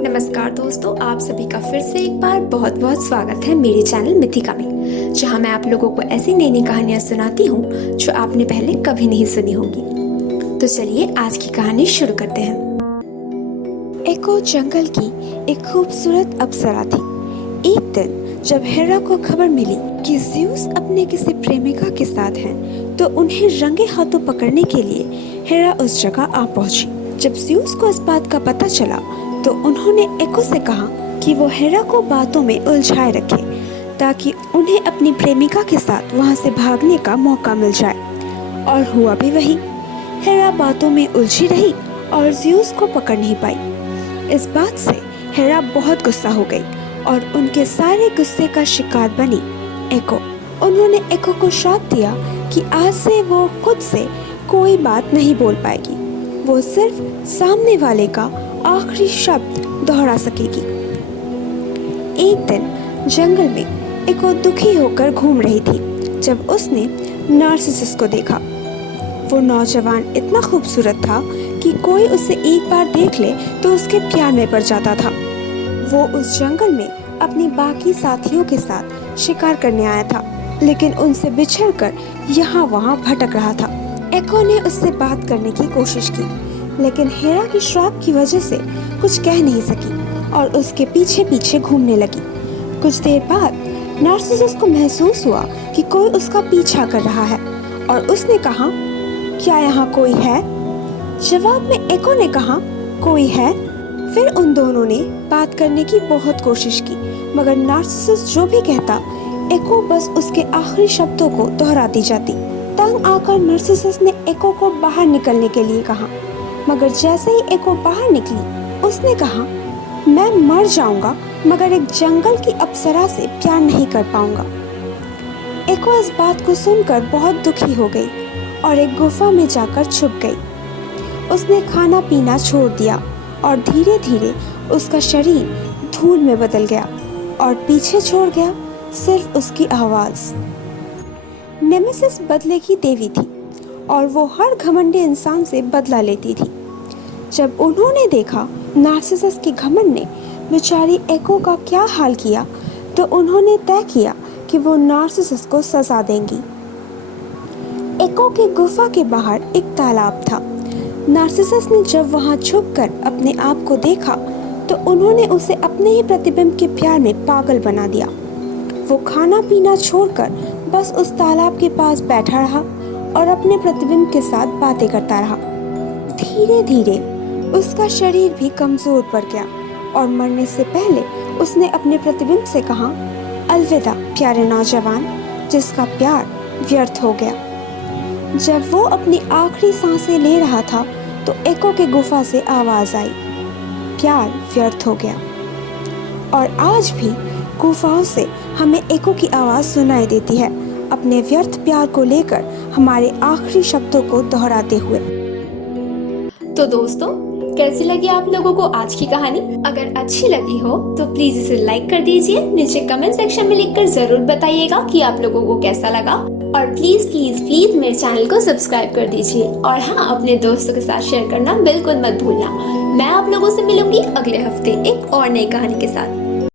नमस्कार दोस्तों, आप सभी का फिर से एक बार बहुत बहुत स्वागत है मेरे चैनल मिथिका में, जहां मैं आप लोगों को ऐसी नई नई कहानियां सुनाती हूं जो आपने पहले कभी नहीं सुनी होंगी। तो चलिए आज की कहानी शुरू करते हैं। एको जंगल की एक खूबसूरत अप्सरा थी। एक दिन जब हेरा को खबर मिली कि ज़्यूस अपने किसी प्रेमिका के साथ हैं, तो उन्हें रंगे हाथों पकड़ने के लिए हेरा उस जगह आ पहुंची। जब ज़्यूस को इस बात का पता चला तो उन्होंने एको से कहा कि वो हेरा को बातों में उलझाए रखे ताकि उन्हें अपनी प्रेमिका के साथ वहां से भागने का मौका मिल जाए। और हुआ भी वही। हेरा बातों में उलझी रही और ज़्यूस को पकड़ नहीं पाई। इस बात से हेरा बहुत गुस्सा हो गई और उनके सारे गुस्से का शिकार बनी एको। उन्होंने एको को श्राप दिया कि आज से वो खुद से कोई बात नहीं बोल पाएगी। वो सिर्फ सामने वाले का आखिरी शब्द दोहरा सकेगी। एक दिन जंगल में एको दुखी होकर घूम रही थी जब उसने नार्सिसस को देखा। वो नौजवान इतना खूबसूरत था कि कोई उसे एक बार देख ले तो उसके प्यार में पड़ जाता था। वो उस जंगल में अपनी बाकी साथियों के साथ शिकार करने आया था, लेकिन उनसे बिछड़कर यहाँ वहाँ भटक रहा था। एको ने उससे बात करने की कोशिश की, लेकिन हेरा की श्राप की वजह से कुछ कह नहीं सकी और उसके पीछे पीछे घूमने लगी। कुछ देर बाद नार्सिसस को महसूस हुआ कि कोई उसका पीछा कर रहा है और उसने कहा, क्या यहाँ कोई है? जवाब में एको ने कहा, कोई है। फिर उन दोनों ने बात करने की बहुत कोशिश की, मगर नार्सिसस जो भी कहता, एको बस उसके आखिरी शब्दों को दोहराती जाती। तंग आकर नार्सिसस ने एको को बाहर निकलने के लिए कहा, मगर जैसे ही एको बाहर निकली उसने कहा, मैं मर जाऊंगा मगर एक जंगल की अप्सरा से प्यार नहीं कर पाऊंगा। एको इस बात को सुनकर बहुत दुखी हो गई और एक गुफा में जाकर छुप गई। उसने खाना पीना छोड़ दिया और धीरे धीरे उसका शरीर धूल में बदल गया और पीछे छोड़ गया सिर्फ उसकी आवाज़। नेमेसिस बदले की देवी थी और वो हर घमंडी इंसान से बदला लेती थी। जब उन्होंने देखा नार्सिसस के घमंड ने बेचारी एको का क्या हाल किया, तो उन्होंने तय किया कि वो नार्सिसस को सजा देंगी। एको के गुफा के बाहर एक तालाब था। नार्सिसस ने जब वहां छुपकर अपने आप को देखा तो उन्होंने उसे अपने ही प्रतिबिंब के प्यार में पागल बना दिया। वो खाना पीना छोड़कर बस उस तालाब के पास बैठा रहा और अपने प्रतिबिंब के साथ बातें करता रहा। धीरे धीरे उसका शरीर भी कमजोर पड़ गया और मरने से पहले उसने अपने प्रतिबिंब से कहा, अलविदा प्यारे नौजवान, जिसका प्यार व्यर्थ हो गया। जब वो अपनी आखिरी सांसें ले रहा था तो एको के गुफा से आवाज आई, प्यार व्यर्थ हो गया। और आज भी गुफाओं से हमें एको की आवाज सुनाई देती है, अपने व्यर्थ प्यार को लेकर हमारे आखिरी शब्दों को दोहराते हुए। तो दोस्तों, कैसी लगी आप लोगों को आज की कहानी? अगर अच्छी लगी हो तो प्लीज इसे लाइक कर दीजिए। नीचे कमेंट सेक्शन में लिखकर जरूर बताइएगा कि आप लोगों को कैसा लगा। और प्लीज प्लीज प्लीज मेरे चैनल को सब्सक्राइब कर दीजिए। और हाँ, अपने दोस्तों के साथ शेयर करना बिल्कुल मत भूलना। मैं आप लोगों से मिलूंगी अगले हफ्ते एक और नई कहानी के साथ।